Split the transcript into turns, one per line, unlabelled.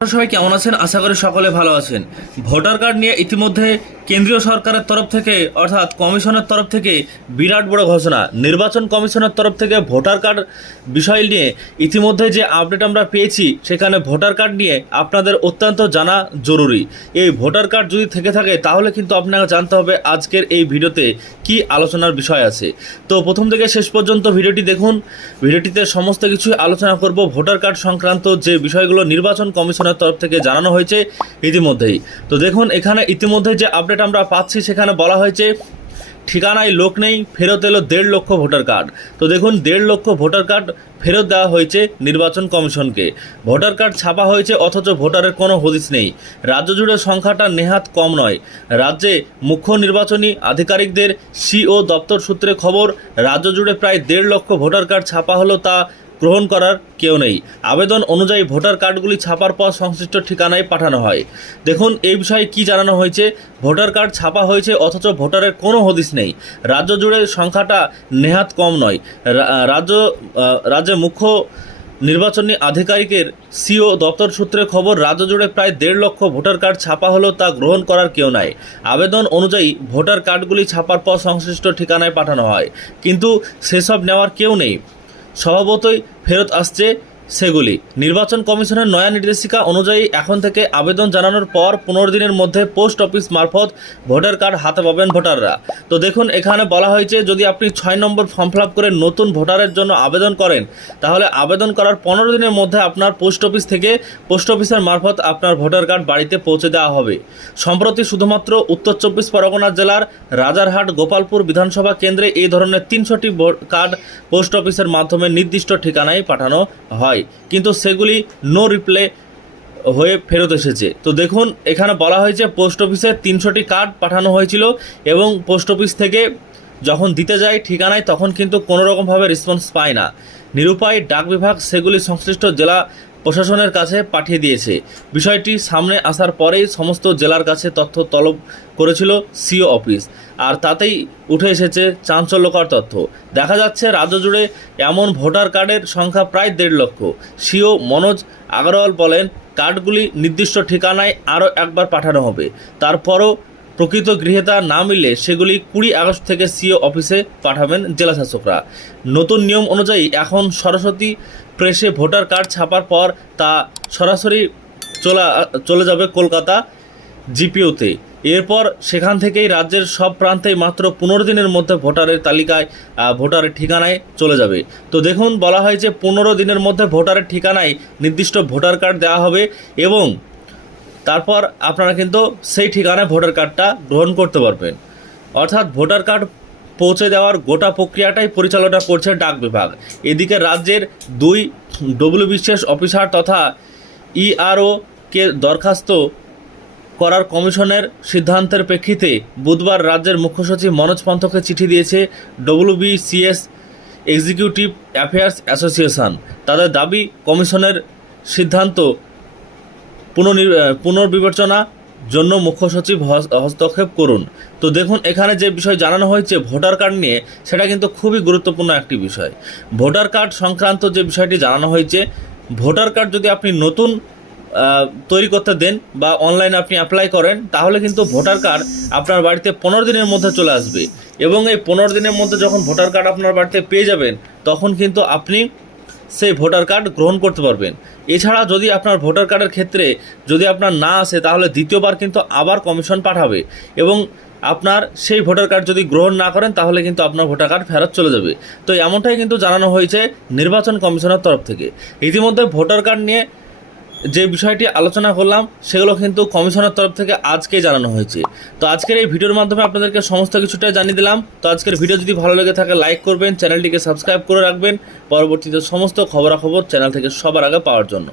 সবাই কেমন আছেন? আশা করি সকলে ভালো আছেন। ভোটার কার্ড নিয়ে ইতিমধ্যে কেন্দ্রীয় সরকারের তরফ থেকে, অর্থাৎ কমিশনের তরফ থেকে বিরাট বড় ঘোষণা। নির্বাচন কমিশনের তরফ থেকে ভোটার কার্ড বিষয় নিয়ে ইতিমধ্যে যে আপডেট আমরা পেয়েছি, সেখানে ভোটার কার্ড নিয়ে আপনাদের অত্যন্ত জানা জরুরি। এই ভোটার কার্ড যদি থেকে থাকে, তাহলে কিন্তু আপনাকে জানতে হবে আজকের এই ভিডিওতে কি আলোচনার বিষয় আছে। তো প্রথম থেকে শেষ পর্যন্ত ভিডিওটি দেখুন। ভিডিওটিতে সমস্ত কিছুই আলোচনা করব। ভোটার কার্ড সংক্রান্ত যে বিষয়গুলো নির্বাচন কমিশনের তরফ থেকে জানানো হয়েছে ইতিমধ্যেই। তো দেখুন, এখানে ইতিমধ্যে যে আপডেট আমরা পাচ্ছি, সেখানে বলা হয়েছে, ঠিকানায় লোক নেই, ফেরত এলো দেড় লক্ষ ভোটার কার্ড। তো দেখুন, দেড় লক্ষ ভোটার কার্ড ফেরত দেওয়া হয়েছে নির্বাচন কমিশনকে। ভোটার কার্ড ছাপা হয়েছে, অথচ ভোটারের কোনো হদিস নেই। রাজ্য জুড়ে সংখ্যাটা নেহাত কম নয়। রাজ্যে মুখ্য নির্বাচনী আধিকারিকদের সিও দপ্তর সূত্রে খবর, রাজ্য জুড়ে প্রায় দেড় লক্ষ ভোটার কার্ড ছাপা হলো তা গ্রহণ করার কেউ নেই। আবেদন অনুযায়ী ভোটার কার্ডগুলি ছাপার পর সংশ্লিষ্ট ঠিকানায় পাঠানো হয়। দেখুন এই বিষয়ে কি জানানো হয়েছে? ভোটার কার্ড ছাপা হয়েছে অথচ ভোটারের কোনো হদিস নেই। রাজ্য জুড়ে সংখ্যাটা নেহাত কম নয়। রাজ্য আহ, রাজ্যে মুখ্য নির্বাচনী আধিকারিকের সিও দপ্তর সূত্রে খবর রাজ্য জুড়ে প্রায় দেড় লক্ষ ভোটার কার্ড ছাপা হলেও তা গ্রহণ করার কেউ নাই। আবেদন অনুযায়ী ভোটার কার্ডগুলি ছাপার পর সংশ্লিষ্ট ঠিকানায় পাঠানো হয়। কিন্তু সেসব নেওয়ার কেউ নেই। স্বভাবতই ফেরত আসছে সেগুলি। নির্বাচন কমিশনের নয়া নির্দেশিকা অনুযায়ী এখন থেকে আবেদন জানানোর পর পনেরো দিনের মধ্যে পোস্ট অফিস মারফত ভোটার কার্ড হাতে পাবেন ভোটাররা। তো দেখুন, এখানে বলা হয়েছে, যদি আপনি ছয় নম্বর ফর্ম ফিল করে নতুন ভোটারের জন্য আবেদন করেন, তাহলে আবেদন করার পনেরো দিনের মধ্যে আপনার পোস্ট অফিস থেকে পোস্ট অফিসের মারফত আপনার ভোটার কার্ড বাড়িতে পৌঁছে দেওয়া হবে। সম্প্রতি শুধুমাত্র উত্তর চব্বিশ পরগনা জেলার রাজারহাট, গোপালপুর বিধানসভা কেন্দ্রে এই ধরনের তিনশোটি কার্ড পোস্ট অফিসের মাধ্যমে নির্দিষ্ট ঠিকানায় পাঠানো হয়। কিন্তু সেগুলি নো রিপ্লে হয়ে ফেরত এসেছে। তো দেখুন, এখানে বলা হয়েছে পোস্ট অফিসে তিনশোটি কার্ড পাঠানো হয়েছিল এবং পোস্ট অফিস থেকে যখন দিতে যায় ঠিকানায়, তখন কিন্তু কোনো রকমভাবে রেসপন্স পায় না। নিরুপায় ডাক বিভাগ সেগুলি সংশ্লিষ্ট জেলা প্রশাসনের কাছে পাঠিয়ে দিয়েছে। বিষয়টি সামনে আসার পরেই সমস্ত জেলার কাছে তথ্য তলব করেছিল সিও অফিস। আর তাতেই উঠে এসেছে চাঞ্চল্যকর তথ্য। দেখা যাচ্ছে, রাজ্য জুড়ে এমন ভোটার কার্ডের সংখ্যা প্রায় দেড় লক্ষ। সিও মনোজ আগরওয়াল বলেন, কার্ডগুলি নির্দিষ্ট ঠিকানায় আরও একবার পাঠানো হবে। তারপরও প্রকৃত গৃহীতা না মিললে সেগুলি কুড়ি আগস্ট থেকে সিও অফিসে পাঠাবেন জেলাশাসকরা। নতুন নিয়ম অনুযায়ী এখন সরস্বতী প্রেসে ভোটার কার্ড ছাপার পর তা সরাসরি চলা, চলে যাবে কলকাতা জিপিওতে। এরপর সেখান থেকেই রাজ্যের সব প্রান্তেই মাত্র পনেরো দিনের মধ্যে ভোটারের তালিকায় ভোটারের ঠিকানায় চলে যাবে। তো দেখুন, বলা হয় যে পনেরো দিনের মধ্যে ভোটারের ঠিকানায় নির্দিষ্ট ভোটার কার্ড দেওয়া হবে এবং তারপর আপনারা কিন্তু সেই ঠিকানায় ভোটার কার্ডটা গ্রহণ করতে পারবেন। অর্থাৎ ভোটার কার্ড পৌঁছে দেওয়ার গোটা প্রক্রিয়াটাই পরিচালনা করছে ডাক বিভাগ। এদিকে রাজ্যের দুই ডব্লিউ অফিসার তথা ইআরও কে দরখাস্ত করার কমিশনের সিদ্ধান্তের প্রেক্ষিতে বুধবার রাজ্যের মুখ্য সচিব মনোজ পন্থকে চিঠি দিয়েছে ডব্লিউবিসিএস এক্সিকিউটিভ অ্যাফেয়ার্স অ্যাসোসিয়েশন। তাদের দাবি, কমিশনের সিদ্ধান্ত পুনর্নি- পুনর্বিবেচনা জন্য মুখ্য সচিব হস- হস্তক্ষেপ করুন। তো দেখুন, এখানে যে বিষয় জানানো হয়েছে ভোটার কার্ড নিয়ে, সেটা কিন্তু খুবই গুরুত্বপূর্ণ একটি বিষয়। ভোটার কার্ড সংক্রান্ত যে বিষয়টি জানানো হয়েছে, ভোটার কার্ড যদি আপনি নতুন তৈরি করতে দেন বা অনলাইনে আপনি অ্যাপ্লাই করেন, তাহলে কিন্তু ভোটার কার্ড আপনার বাড়িতে পনেরো দিনের মধ্যে চলে আসবে। এবং এই পনেরো দিনের মধ্যে যখন ভোটার কার্ড আপনার বাড়িতে পেয়ে যাবেন, তখন কিন্তু আপনি সেই ভোটার কার্ড গ্রহণ করতে পারবেন। এছাড়া যদি আপনার ভোটার কার্ডের ক্ষেত্রে যদি আপনার না আসে, তাহলে দ্বিতীয়বার কিন্তু আবার কমিশন পাঠাবে এবং আপনার সেই ভোটার কার্ড যদি গ্রহণ না করেন, তাহলে কিন্তু আপনার ভোটার কার্ড ফেরত চলে যাবে। তো এমনটাই কিন্তু জানানো হয়েছে নির্বাচন কমিশনের তরফ থেকে। ইতিমধ্যে ভোটার কার্ড নিয়ে যে বিষয়টি আলোচনা করলাম, সেগুলো কিন্তু কমিশনের তরফ থেকে আজকে জানানো হয়েছে। তো আজকের এই ভিডিওর মাধ্যমে আপনাদেরকে সমস্ত কিছুটাই জানিয়ে দিলাম। তো আজকের ভিডিও যদি ভালো লেগে থাকে, লাইক করবেন, চ্যানেলটিকে সাবস্ক্রাইব করে রাখবেন। পরবর্তীতে সমস্ত খবরাখবর চ্যানেল থেকে সবার আগে পাওয়ার জন্য।